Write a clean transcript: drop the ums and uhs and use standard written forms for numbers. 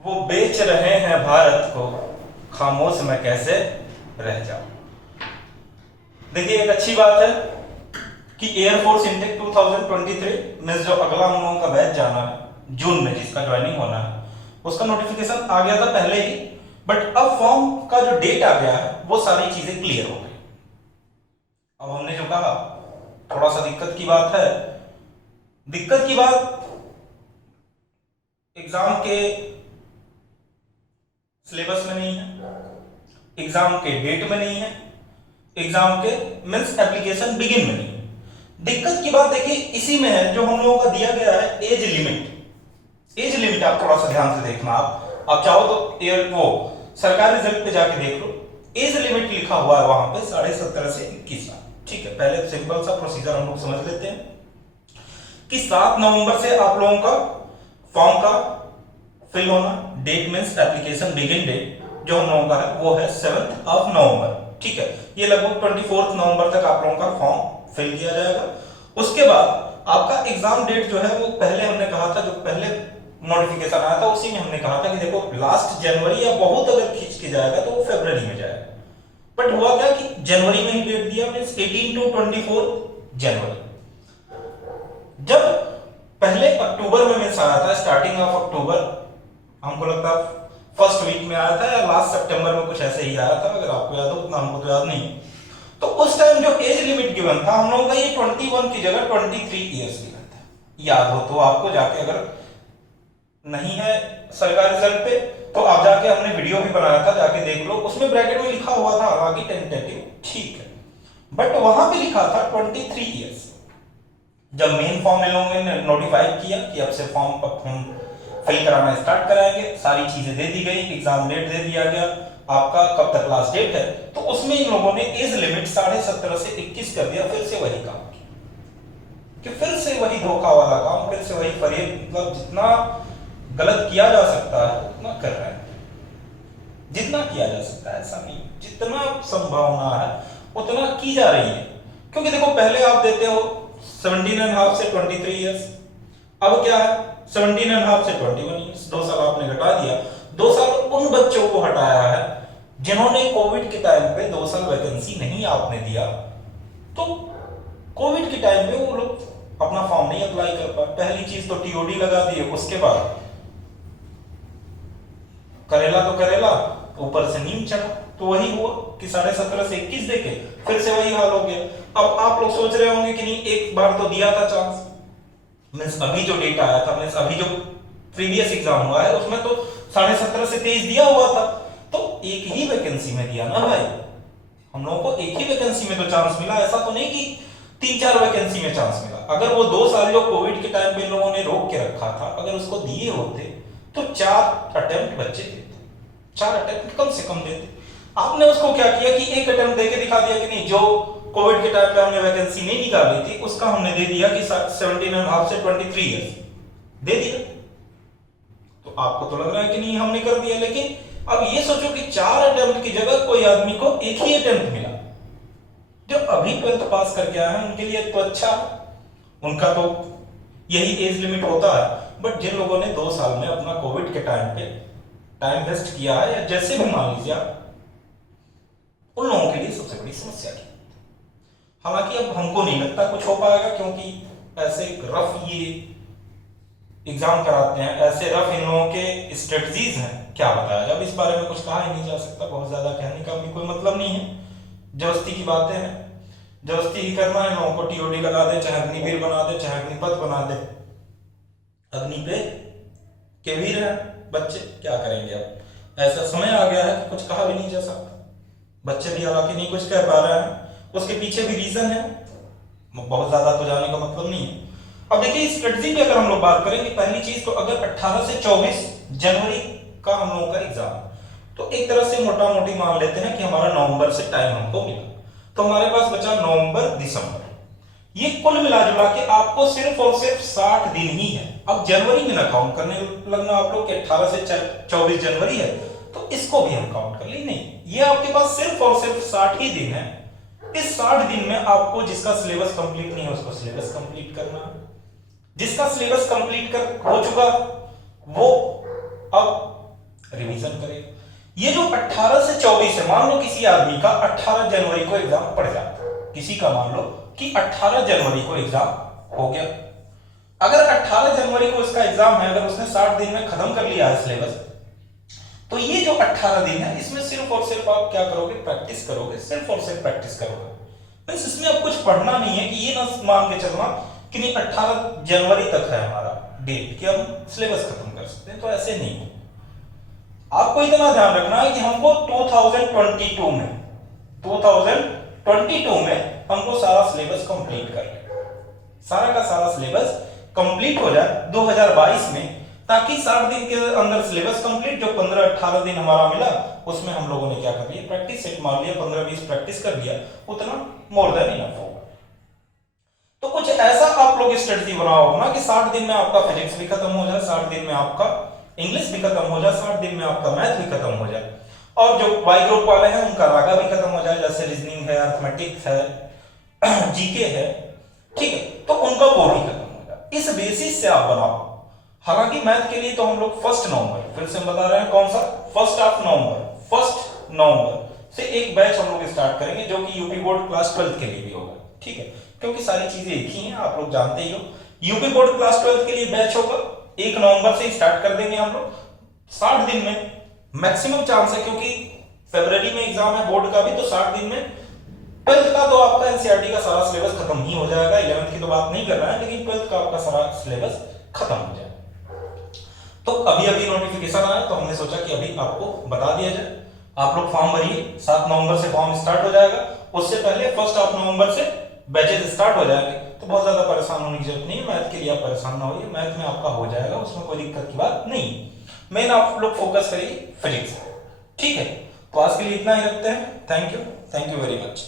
वो बेच रहे हैं भारत को, खामोश मैं कैसे रह जाऊं। देखिए एक अच्छी बात है कि एयरफोर्स इंटेक 2023 में जो अगला हम लोगों का बैच जाना है जून में, जिसका ज्वाइनिंग होना है, उसका नोटिफिकेशन आ गया था पहले ही। बट अब फॉर्म का जो डेट आ गया है वो सारी चीजें क्लियर हो गई। अब हमने जो कहा थोड़ा सा दिक्कत की बात है। दिक्कत की बात एग्जाम के सिलेबस में नहीं है, एग्जाम के डेट में नहीं है, एग्जाम के मींस एप्लीकेशन बिगिन में नहीं है। दिक्कत की बात देखिए इसी में है जो हम लोगों का दिया गया है एज लिमिट। एज लिमिट आप थोड़ा सा ध्यान से देखना। आप चाहो तो वो सरकारी रिजल्ट पे जाके देख लो, एज लिमिट लिखा हुआ है वहां पे 17.5 से 21 साल। ठीक है, पहले सिंपल सा प्रोसीजर हम लोग समझ लेते हैं कि 7 नवंबर से आप लोगों का फॉर्म का फिल होना। Date means application begin date जो हम लोगों का है वो है 7 नवंबर। ठीक है, ये लगभग 24 नवंबर तक आप लोगों का फॉर्म फिल किया जाएगा। उसके बाद आपका एग्जाम डेट जो है वो पहले हमने कहा था, जो पहले नोटिफिकेशन आया था उसी में हमने कहा था कि देखो लास्ट जनवरी या बहुत अगर खींच के जाएगा तो वो फरवरी में जाएगा। बट हुआ क्या कि जनवरी में ही डेट दिया, मींस 18 to 24 जनवरी। जब पहले अक्टूबर में मिस आया था, स्टार्टिंग ऑफ अक्टूबर, हमको लगता है फर्स्ट वीक में आया था या लास्ट सितंबर में कुछ ऐसे ही आया था, अगर आपको याद हो, उतना हमको तो याद नहीं। तो उस टाइम जो एज लिमिट गिवन था हम लोगों का ये 21 की जगह 23 ईयर्स गिवन था। याद हो तो आपको जाके, अगर नहीं है सरकारी रिजल्ट पे तो आप जाके, हमने वीडियो भी बनाया था, जाके देख लो। उसमें ब्रैकेट में लिखा हुआ था हालांकि टेंटेटिव, ठीक है, बट वहां पे लिखा था 23 ईयर्स। जब मेन फॉर्म इन लोगों ने नोटिफाई किया कि अब से फॉर्म हम फिल कराना स्टार्ट कराएंगे, सारी चीजें दे दी गई, एग्जाम डेट दे दिया गया, आपका कब तक लास्ट डेट है, तो उसमें इन लोगों ने एज लिमिट 17.5 से 21 कर दिया। फिर से वही काम किया कि फिर से वही धोखा वाला काम, फिर से वही फरेब, मतलब जितना गलत किया जा सकता है उतना कर रहे हैं। जितना किया जा सकता है ऐसा नहीं, जितना संभावना है उतना की जा रही है। क्योंकि देखो पहले आप देते हो 17.5 से 23 ईयर्स, अब क्या है 17.5 से 21 ईयर्स, 2 साल आपने घटा दिया। 2 साल उन बच्चों को हटाया है जिन्होंने कोविड के टाइम पे 2 साल वैकेंसी नहीं आपने दिया, तो कोविड के टाइम पे वो लोग अपना फॉर्म नहीं अप्लाई कर पाए। पहली चीज तो टीओडी लगा दिए, उसके बाद करेला तो करेला, ऊपर से नीम चढ़ा, तो वही हुआ कि 17.5 से 21 देके फिर से वही हाल हो गया। अब आप लोग सोच रहे होंगे कि नहीं, एक बार तो दिया था चांस, मींस अभी जो डेटा आया था, मींस अभी जो प्रीवियस एग्जाम हुआ है उसमें तो 17.5 से 23 दिया हुआ था, तो एक ही वैकेंसी में दिया ना भाई। हम लोगों को एक ही वैकेंसी में तो चांस मिला, ऐसा तो नहीं कि 3-4 वैकेंसी में चांस मिला। अगर वो 2 साल जो कोविड के टाइम पे लोगों ने रोक के रखा था, अगर उसको दिए होते तो 4 अटेम्प्ट बच्चे देते, 4 अटेम्प्ट कम से कम देते। आपने उसको क्या किया कि एक अटेम्प्ट देके दिखा दिया कि नहीं, जो कोविड के टाइम पे हमने वैकेंसी नहीं निकाली थी उसका हमने दे दिया कि 17.5 से 23 ईयर्स दे दिया। तो आपको तो लग रहा है कि नहीं हमने कर दिया, लेकिन अब ये सोचो कि 4 अटेम्प्ट की जगह कोई आदमी को एक ही अटेम्प्ट मिला। जो अभी 12th पास करके आए हैं उनके लिए तो अच्छा, उनका तो यही एज लिमिट होता है। बट जिन लोगों ने 2 साल में अपना कोविड के टाइम पे टाइम वेस्ट किया है, या जैसे भी मान लीजिए आप, उन लोगों के लिए सबसे बड़ी समस्या की। हालांकि अब हमको नहीं लगता कुछ हो पाएगा, क्योंकि ऐसे रफ ये एग्जाम कराते हैं, ऐसे रफ इन लोगों के स्ट्रेटजीज हैं, क्या बताया जाए। अब इस बारे में कुछ कहा ही नहीं जा सकता, बहुत ज्यादा कहने का भी कोई मतलब नहीं है। जबरदस्ती की बातें हैं, जबरदस्ती ही करना है। लोगों को टीओडी लगा दे, चाहे अग्निवीर बना दे, चाहे अग्निपथ बना दे, अग्नि पे के वीर हैं बच्चे, क्या करेंगे। अब ऐसा समय आ गया है कि कुछ कहा भी नहीं जा सकता। बच्चे भी हालांकि नहीं कुछ कह पा रहे हैं, उसके पीछे भी रीजन है, बहुत ज्यादा तो जाने का मतलब नहीं है। अब देखिए स्ट्रेटजी की अगर हम लोग बात करेंगे, पहली चीज तो अगर 18 से 24 जनवरी का हम लोगों का एग्जाम, तो एक तरह से मोटा मोटी मान लेते हैं कि हमारा नवंबर से टाइम हमको मिला, तो हमारे पास बचा नवंबर दिसंबर। ये कुल मिला जुला के आपको सिर्फ और सिर्फ 60 दिन ही है। अब जनवरी में ना काउंट करने लगना आप लोग कि 18 से 24 जनवरी है तो इसको भी हम काउंट कर ले, नहीं, ये आपके पास सिर्फ और सिर्फ 60 ही दिन है। इस 60 दिन में आपको जिसका सिलेबस कंप्लीट नहीं है उसको सिलेबस कंप्लीट करना है। जिसका सिलेबस कंप्लीट कर हो चुका वो अब रिवीजन करेगा। ये जो 18 से 24 है, मान लो किसी आदमी का 18 जनवरी को एग्जाम पड़ जाता है, किसी का मान लो कि 18 जनवरी को एग्जाम हो गया। अगर 18 जनवरी को इसका एग्जाम है, अगर उसने 60 दिन में खत्म कर लिया है सिलेबस, तो ये जो 18 दिन है इसमें सिर्फ और सिर्फ आप क्या करोगे, प्रैक्टिस करोगे, सिर्फ और सिर्फ प्रैक्टिस करोगे। मींस इसमें अब कुछ पढ़ना नहीं है कि ये ना मान के चलना कि नहीं 18 जनवरी तक है हमारा डेट कि हम सिलेबस खत्म कर सकते हैं, तो ऐसे नहीं है। आपको इतना ध्यान रखना है कि हमको 2022 में हमको सारा सिलेबस कंप्लीट कर लेना, सारा का सारा सिलेबस कंप्लीट हो जाए 2022 में, ताकि 60 दिन के अंदर सिलेबस कंप्लीट, जो 15-18 दिन हमारा मिला उसमें हम लोगों ने क्या कर लिया, प्रैक्टिस सेट मार लिया, 15-20 प्रैक्टिस कर लिया, उतना मोर देन इनफ होगा। तो कुछ ऐसा आप लोग स्ट्रेटजी बनाओ ना कि 60 दिन में आपका फिजिक्स भी खत्म हो जाए, 60 दिन में आपका इंग्लिश भी खत्म हो जाए, 60 दिन में आपका मैथ भी खत्म हो जाए, और जो वाई ग्रुप वाले हैं उनका रागा भी खत्म हो जाए, जैसे रीजनिंग है, अर्थमेटिक्स है, जीके है, ठीक है, तो उनका वो भी खत्म हो जाए। इस बेसिस से आप बनाओ। हालांकि मैथ के लिए तो हम लोग 1 नवंबर, फिर से बता रहे हैं कौन सा, 1 नवंबर से एक बैच हम लोग स्टार्ट करेंगे, जो कि यूपी बोर्ड क्लास 12 के लिए भी होगा, ठीक है, क्योंकि सारी चीजें एक ही हैं, आप लोग जानते ही हो। यूपी बोर्ड क्लास 12 के लिए बैच होगा, 1 नवंबर से स्टार्ट कर देंगे हम लोग, 60 दिन में मैक्सिमम चांस है, क्योंकि फरवरी में एग्जाम है बोर्ड का भी, तो 60 दिन में 12th का तो आपका एनसीईआरटी का सारा सिलेबस खत्म ही हो जाएगा, 11th की तो बात नहीं कर रहा है, लेकिन 12th का आपका सारा सिलेबस खत्म हो जाएगा। तो अभी नोटिफिकेशन आया तो हमने सोचा कि अभी आपको बता दिया जाए। आप लोग फॉर्म भरिए, 7 नवंबर से फॉर्म स्टार्ट हो जाएगा, उससे पहले 1 नवंबर से बैचेस स्टार्ट हो जाएंगे, तो बहुत ज्यादा परेशान होने की जरूरत नहीं है। मैथ के लिए आप परेशान ना होइए, मैथ में आपका हो जाएगा, उसमें कोई दिक्कत की बात नहीं। मेन आप लोग फोकस करिए फिजिक्स, ठीक है। तो आज के लिए इतना ही रखते हैं। Thank you very much.